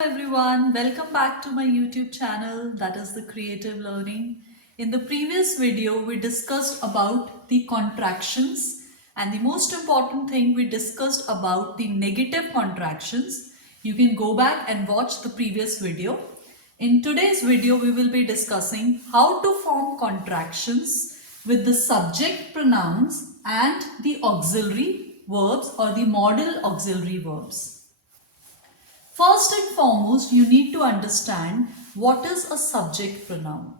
Everyone, welcome back to my YouTube channel, that is the Creative Learning. In the previous video we discussed about the contractions, and the most important thing, we discussed about the negative contractions. You can go back and watch the previous video. In today's video we will be discussing how to form contractions with the subject pronouns and the auxiliary verbs or the modal auxiliary verbs. First and foremost, you need to understand what is a subject pronoun,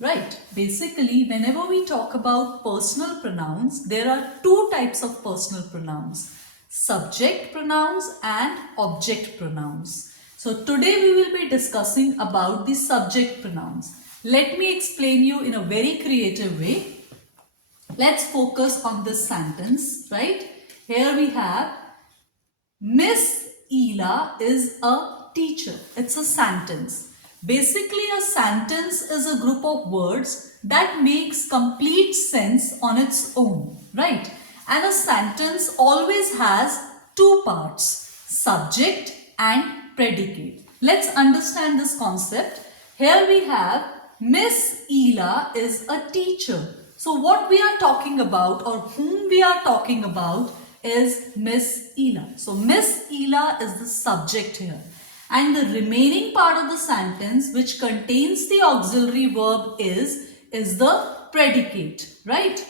right? Basically, whenever we talk about personal pronouns, there are two types of personal pronouns, subject pronouns and object pronouns. So today we will be discussing about the subject pronouns. Let me explain you in a very creative way. Let's focus on this sentence, right? Here we have Miss Ela is a teacher. It's a sentence. Basically, a sentence is a group of words that makes complete sense on its own, right? And a sentence always has two parts, subject and predicate. Let's understand this concept. Here we have Miss Ela is a teacher. So what we are talking about, or whom we are talking about, is Miss Ela. So Miss Ela is the subject here, and the remaining part of the sentence which contains the auxiliary verb is the predicate, right?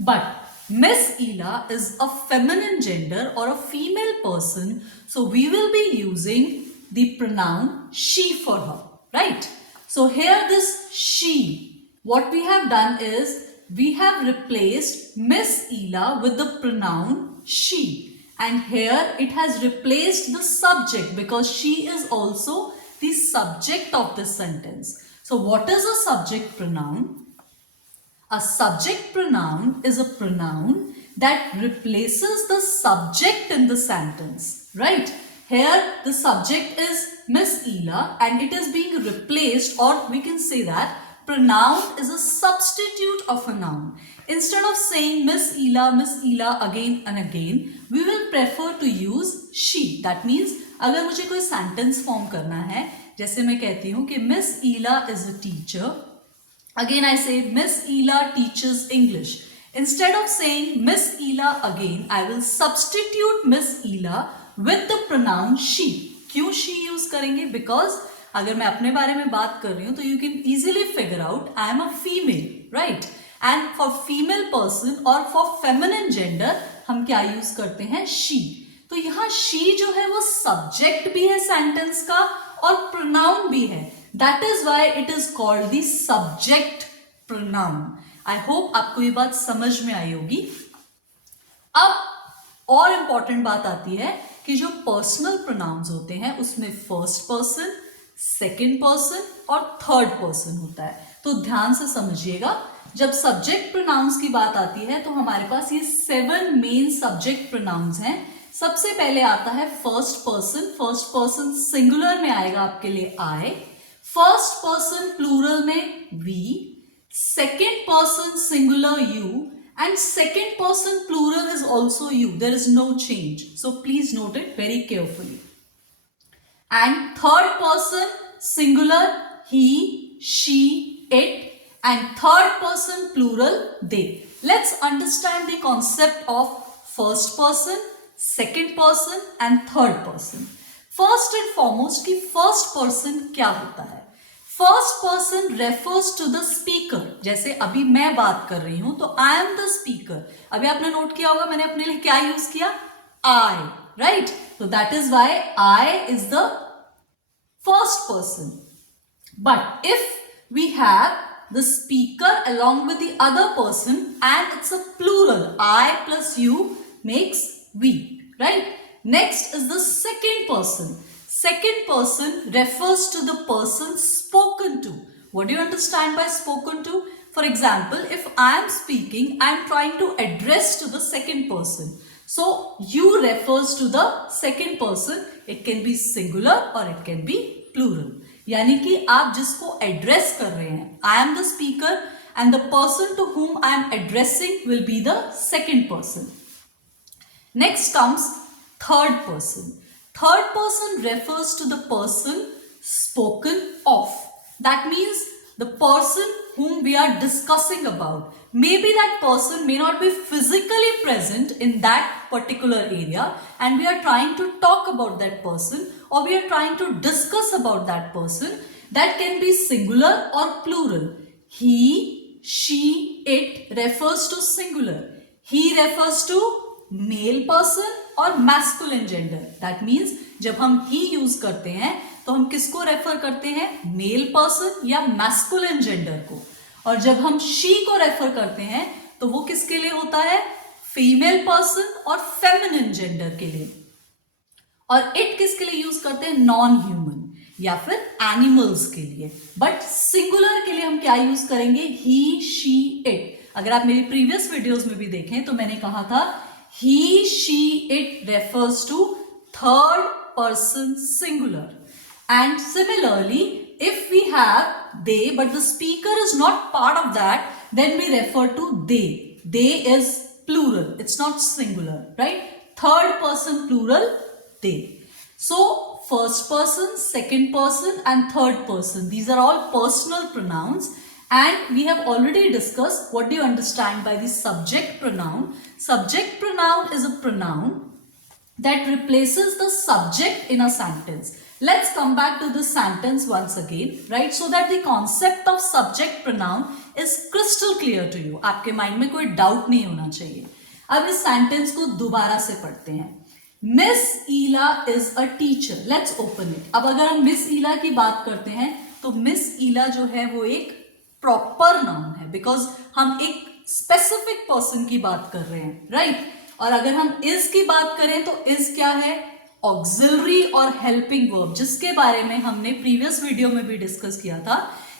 But Miss Ela is a feminine gender or a female person, so we will be using the pronoun she for her, right? So here this she, what we have done is we have replaced Miss Ela with the pronoun she, and here it has replaced the subject because she is also the subject of this sentence. So what is a subject pronoun? A subject pronoun is a pronoun that replaces the subject in the sentence, right? Here the subject is Miss Ela and it is being replaced, or we can say that pronoun is a substitute of a noun. Instead of saying Miss Ela again and again, we will prefer to use she. That means अगर मुझे कोई sentence form करना है, जैसे मैं कहती हूँ कि Miss Ela is a teacher. Again I say Miss Ela teaches English. Instead of saying Miss Ela again, I will substitute Miss Ela with the pronoun she. क्यों she use करेंगे? Because अगर मैं अपने बारे में बात कर रही हूँ तो you can easily figure out I am a female, right? And for female person or for feminine gender हम क्या यूज करते हैं? she. तो यहाँ she जो है वो subject भी है sentence का और pronoun भी है. That is why it is called the subject pronoun. I hope आपको ये बात समझ में आई होगी. अब और इम्पॉर्टेंट बात आती है कि जो पर्सनल प्रोनाउंस होते हैं उसमें फर्स्ट पर्सन, सेकेंड पर्सन और थर्ड पर्सन होता है. तो ध्यान से समझिएगा, जब सब्जेक्ट प्रोनाउंस की बात आती है तो हमारे पास ये 7 मेन सब्जेक्ट प्रोनाउंस हैं. सबसे पहले आता है फर्स्ट पर्सन सिंगुलर में आएगा आपके लिए आई, फर्स्ट पर्सन प्लूरल में we, second person singular you, and second person plural is also you. There is no change. So please note it very carefully. And third person singular he, she, it, and third person plural they. Let's understand the concept of first person, second person and third person. First and foremost कि first person क्या होता है? First person refers to the speaker. जैसे अभी मैं बात कर रही हूं तो आई एम द स्पीकर. अभी आपने नोट किया होगा मैंने अपने लिए क्या यूज किया? I, right? तो that is why I is the first person. But if we have the speaker along with the other person and it's a plural, I plus you makes we, right? Next is the second person. Second person refers to the person spoken to. What do you understand by spoken to? For example, if I am speaking, I am trying to address to the second person. So, you refers to the second person. It can be singular or it can be plural. यानी कि आप जिसको address कर रहे हैं, I am the speaker and the person to whom I am addressing will be the second person. Next comes third person. Third person refers to the person spoken of. That means the person whom we are discussing about. Maybe that person may not be physically present in that particular area and we are trying to talk about that person or we are trying to discuss about that person. That can be singular or plural. He, she, it refers to singular. He refers to male person और masculine gender. That means जब हम he use करते हैं तो हम किसको refer करते हैं? मेल पर्सन या masculine gender को. और जब हम she को रेफर करते हैं तो वो किसके लिए होता है? फीमेल पर्सन और फेमिनिन जेंडर के लिए. और इट किसके लिए यूज करते हैं? नॉन ह्यूमन या फिर एनिमल्स के लिए. बट सिंगुलर के लिए हम क्या यूज करेंगे? ही, शी, इट. अगर आप मेरी प्रीवियस वीडियोस में भी देखें तो मैंने कहा था he, she, it refers to third person singular. And similarly, if we have they but the speaker is not part of that, then we refer to they. They is plural. It's not singular, right? Third person plural, they. So, first person, second person and third person. These are all personal pronouns. And we have already discussed what do you understand by the subject pronoun. Subject pronoun is a pronoun that replaces the subject in a sentence. Let's come back to this sentence once again, right? So that the concept of subject pronoun is crystal clear to you. आपके mind में कोई doubt नहीं होना चाहिए. अब इस sentence को दोबारा से पढ़ते हैं. Miss Ela is a teacher. Let's open it. अब अगर हम Miss Ela की बात करते हैं तो Miss Ela जो है वो एक प्रॉपर नाउन है बिकॉज हम एक स्पेसिफिक पर्सन की बात कर रहे हैं, राइट? और अगर हम इज की बात करें तो इज क्या है? ऑक्सिलरी और हेल्पिंग वर्ब, जिसके बारे में हमने प्रीवियस वीडियो में भी डिस्कस किया था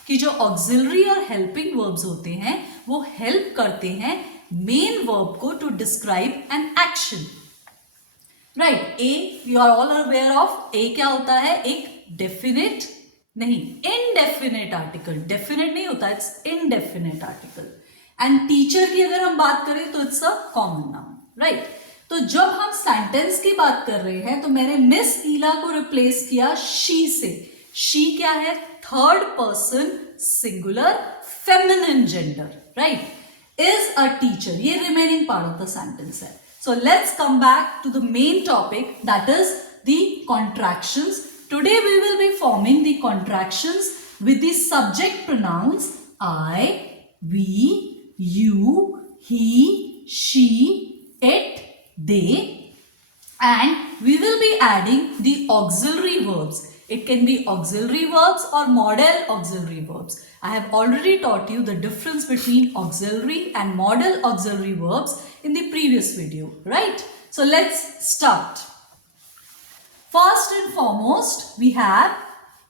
कि जो ऑक्सिलरी और हेल्पिंग वर्ब्स होते हैं वो हेल्प करते हैं मेन वर्ब को to describe an action, right? A, you are all aware of a क्या होता है? एक डेफिनेट नहीं, इनडेफिनेट आर्टिकल. डेफिनेट नहीं होता, it's indefinite article. And teacher की अगर हम बात करें तो it's a common noun, right? तो जब हम सेंटेंस की बात कर रहे हैं तो मैंने मिस ईला को रिप्लेस किया शी से. शी क्या है? Third person singular feminine gender, right? Is a teacher, ये remaining part of the sentence है. So let's come back to the main topic, that is the contractions. Today we will be forming the contractions with the subject pronouns I, we, you, he, she, it, they, and we will be adding the auxiliary verbs. It can be auxiliary verbs or modal auxiliary verbs. I have already taught you the difference between auxiliary and modal auxiliary verbs in the previous video, right? So let's start. First and foremost, we have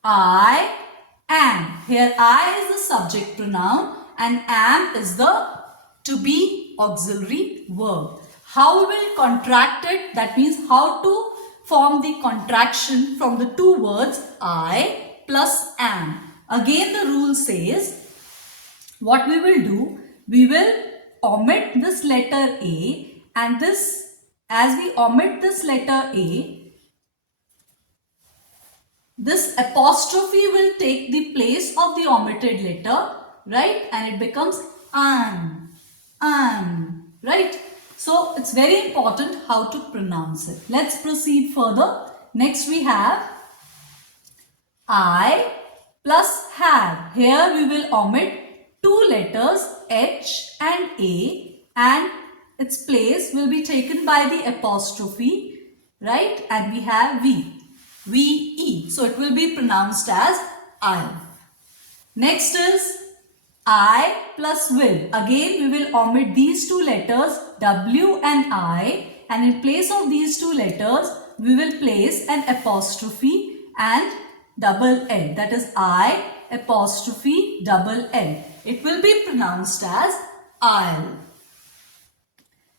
I am. Here I is the subject pronoun and am is the to be auxiliary verb. How we will contract it? That means how to form the contraction from the two words I plus am. Again the rule says what we will do, we will omit this letter A and this, as we omit this letter A, this apostrophe will take the place of the omitted letter, right? And it becomes an, right? So it's very important how to pronounce it. Let's proceed further. Next we have I plus have. Here we will omit two letters H and A and its place will be taken by the apostrophe, right? And we have V. V-E. So it will be pronounced as I. Next is I plus will. Again we will omit these two letters W and I, and in place of these two letters we will place an apostrophe and double L. That is I apostrophe double L. It will be pronounced as I'll.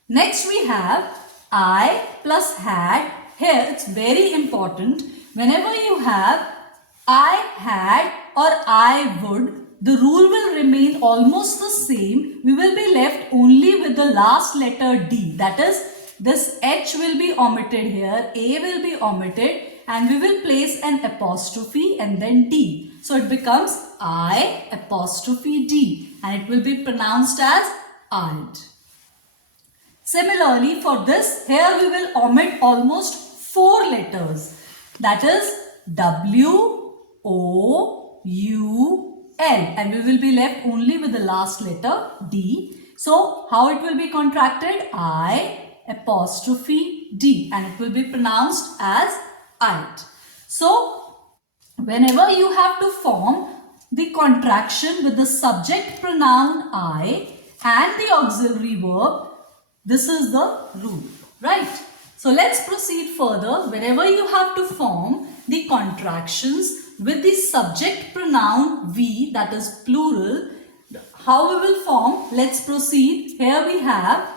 Next we have I plus had. Here it's very important, whenever you have I had or I would, the rule will remain almost the same. We will be left only with the last letter D. That is, this H will be omitted here, A will be omitted, and we will place an apostrophe and then D. So it becomes I apostrophe D, and it will be pronounced as I'd. Similarly, for this, here we will omit almost 4 letters. That is W, O, U, L, and we will be left only with the last letter D. So, how it will be contracted? I apostrophe D, and it will be pronounced as I'd. So, whenever you have to form the contraction with the subject pronoun I and the auxiliary verb, this is the rule, right? So let's proceed further. Whenever you have to form the contractions with the subject pronoun we, that is plural, how we will form? Let's proceed. Here we have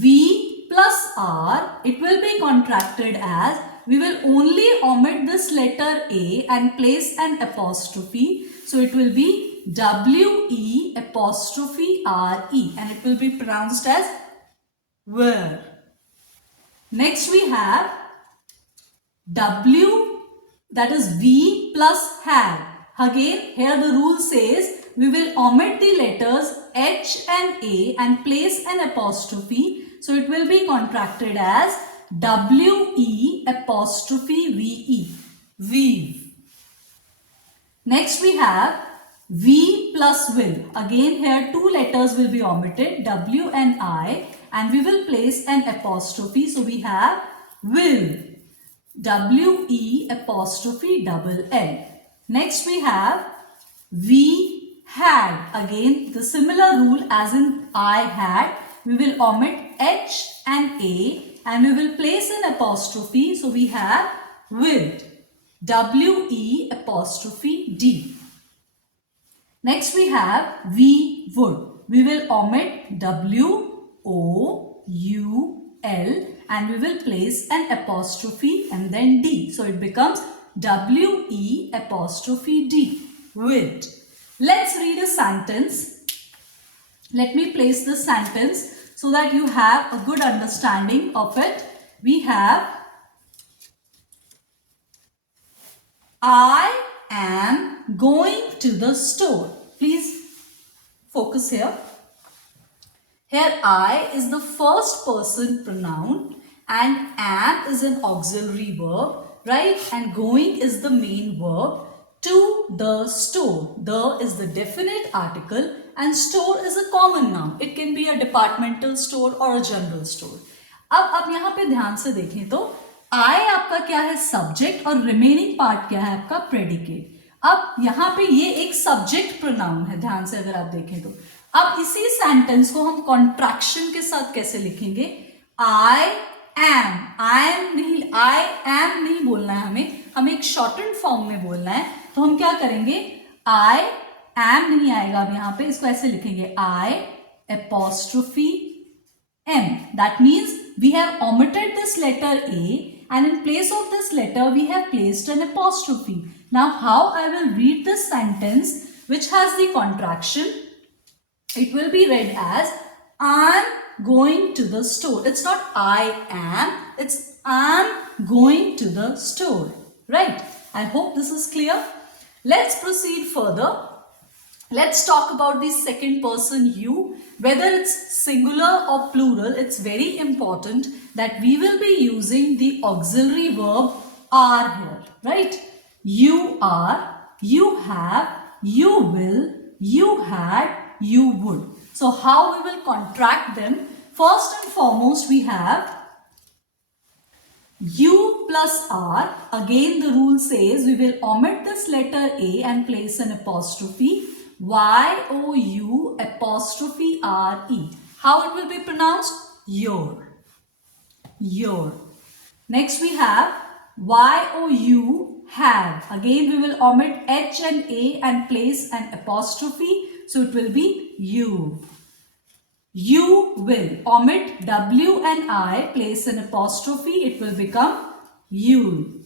we plus R. It will be contracted as, we will only omit this letter A and place an apostrophe. So it will be W-E apostrophe R-E, and it will be pronounced as were. Next we have W, that is we plus had. Again, here the rule says we will omit the letters H and A and place an apostrophe. So it will be contracted as W-E apostrophe V-E, weave. Next we have we plus will. Again here 2 letters will be omitted, W and I, and we will place an apostrophe. So we have will, W-E apostrophe double L. Next we have we had. Again the similar rule as in I had. We will omit H and A and we will place an apostrophe. So we have with, W-E apostrophe D. Next we have we would. We will omit W-O-U-L and we will place an apostrophe and then D. So it becomes W-E apostrophe D, would. Let's read a sentence. Let me place the sentence so that you have a good understanding of it. We have I am going to the store. Please focus here. Here I is the first person pronoun and am is an auxiliary verb, right? And going is the main verb. To the store. The is the definite article and store is a common noun. It can be a departmental store or a general store. अब आप यहाँ पे ध्यान से देखें तो I आपका क्या है? सब्जेक्ट और रिमेनिंग पार्ट क्या है? आपका प्रेडिकेट. अब यहाँ पे ये एक सब्जेक्ट प्रोनाउन है, ध्यान से अगर आप देखें तो. अब इसी सेंटेंस को हम कॉन्ट्रैक्शन के साथ कैसे लिखेंगे? I am नहीं बोलना है हमें एक शॉर्टेंड फॉर्म में बोलना है. तो हम क्या करेंगे? I am नहीं आएगा अब यहाँ पे, इसको ऐसे लिखेंगे I apostrophe M. That means we have omitted this letter A and in place of this letter we have placed an apostrophe. Now how I will read this sentence which has the contraction? It will be read as I'm going to the store. It's not I am, it's I'm going to the store. Right? I hope this is clear. Let's proceed further. Let's talk about the second person you. Whether it's singular or plural, it's very important that we will be using the auxiliary verb are here, right? You are, you have, you will, you had, you would. So how we will contract them? First and foremost we have you plus R. Again the rule says we will omit this letter A and place an apostrophe. Y-O-U apostrophe R-E. How it will be pronounced? Your. Your. Next we have Y-O-U have. Again we will omit H and A and place an apostrophe. So it will be you. You will. Omit W and I, place an apostrophe. It will become you.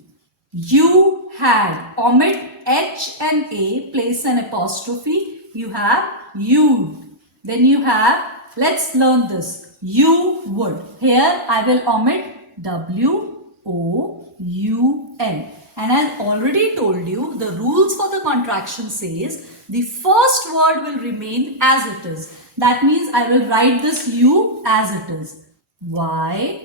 You had. Omit H and A, place an apostrophe. You have you. Then you have, let's learn this. You would. Here I will omit W-O-U-L. And as already told you, the rules for the contraction says the first word will remain as it is. That means I will write this U as it is. Y-O-U.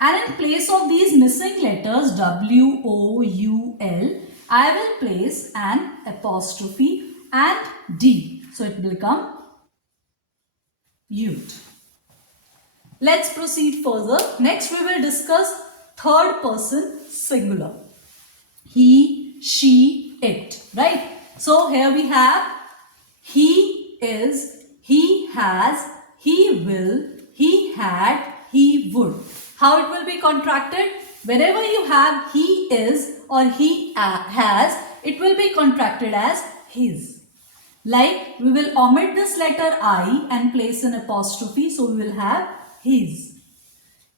And in place of these missing letters W-O-U-L, I will place an apostrophe and D. So it will become youth. Let's proceed further. Next we will discuss third person singular. He, she, it. Right? So here we have he is, he has, he will, he had, he would. How it will be contracted? Wherever you have he is or he has, it will be contracted as his. Like we will omit this letter I and place an apostrophe, so we will have his.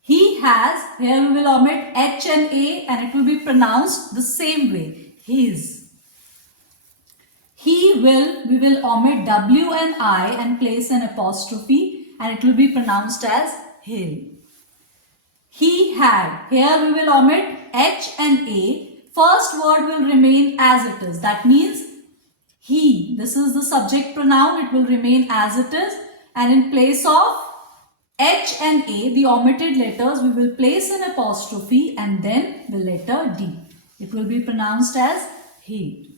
He has, here we will omit H and A and it will be pronounced the same way, his. He will, we will omit W and I and place an apostrophe and it will be pronounced as he'll. He had, here we will omit H and A, first word will remain as it is. That means he, this is the subject pronoun, it will remain as it is, and in place of H and A, the omitted letters, we will place an apostrophe and then the letter D. It will be pronounced as he.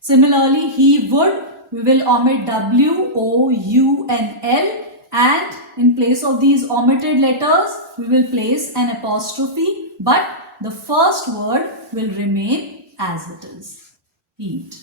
Similarly, he would, we will omit W, O, U and L, and in place of these omitted letters, we will place an apostrophe, but the first word will remain as it is, eat.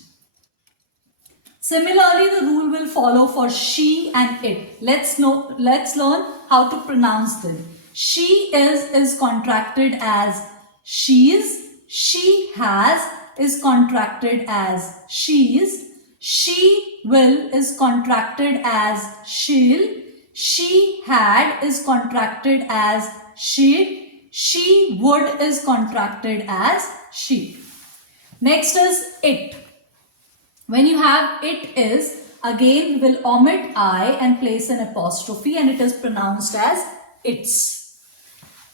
Similarly, the rule will follow for she and it. Let's learn how to pronounce them. She is contracted as she's. She has is contracted as she's. She will is contracted as she'll. She had is contracted as she'd. She would is contracted as she'd. Next is it. When you have it is, again we will omit I and place an apostrophe and it is pronounced as its.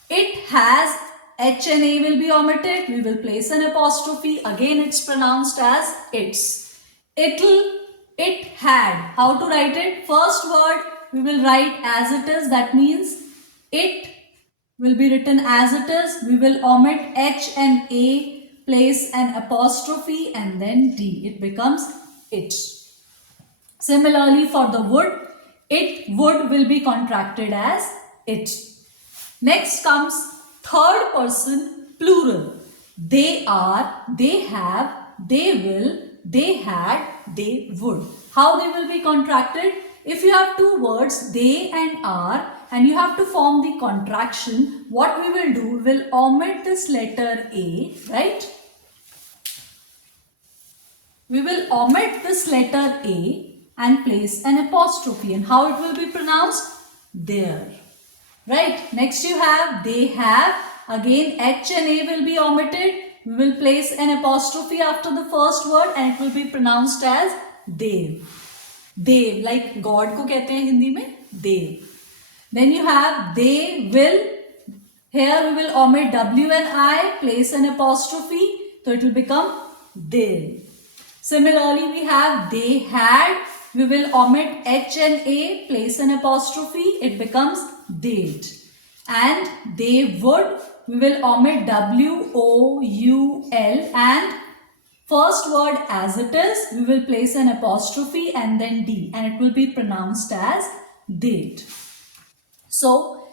It has, H and A will be omitted, we will place an apostrophe, again it's pronounced as its. It'll, it had. How to write it? First word we will write as it is, that means it will be written as it is. We will omit H and A, place an apostrophe and then D. It becomes it. Similarly for the would, it would will be contracted as it. Next comes third person plural. They are, they have, they will, they had, they would. How they will be contracted? If you have two words, they and are, and you have to form the contraction, what we will do, we will omit this letter A, right? We will omit this letter A and place an apostrophe. And how it will be pronounced? There. Right? Next you have they have. Again H and A will be omitted. We will place an apostrophe after the first word and it will be pronounced as dev. Dev, like God को कहते हैं हिंदी में देव. Then you have they will. Here we will omit W and I, place an apostrophe, so it will become they. Similarly, we have they had. We will omit H and A, place an apostrophe, it becomes they'd. And they would, we will omit W, O, U, L, and first word as it is, we will place an apostrophe and then D, and it will be pronounced as they'd. So,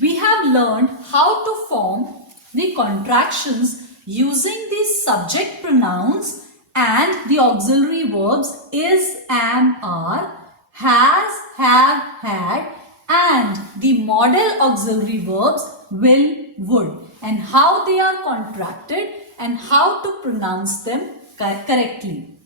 we have learned how to form the contractions using these subject pronouns and the auxiliary verbs is, am, are, has, have, had, and the model auxiliary verbs will, would, and how they are contracted and how to pronounce them correctly.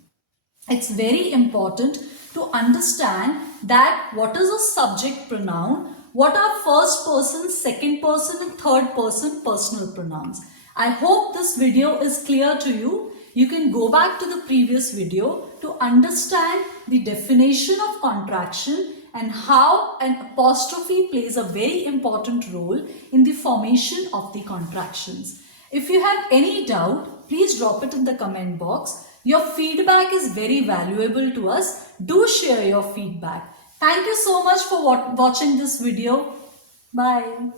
It's very important to understand that what is a subject pronoun, what are first person, second person and third person personal pronouns. I hope this video is clear to you. You can go back to the previous video to understand the definition of contraction and how an apostrophe plays a very important role in the formation of the contractions. If you have any doubt, please drop it in the comment box. Your feedback is very valuable to us. Do share your feedback. Thank you so much for watching this video. Bye.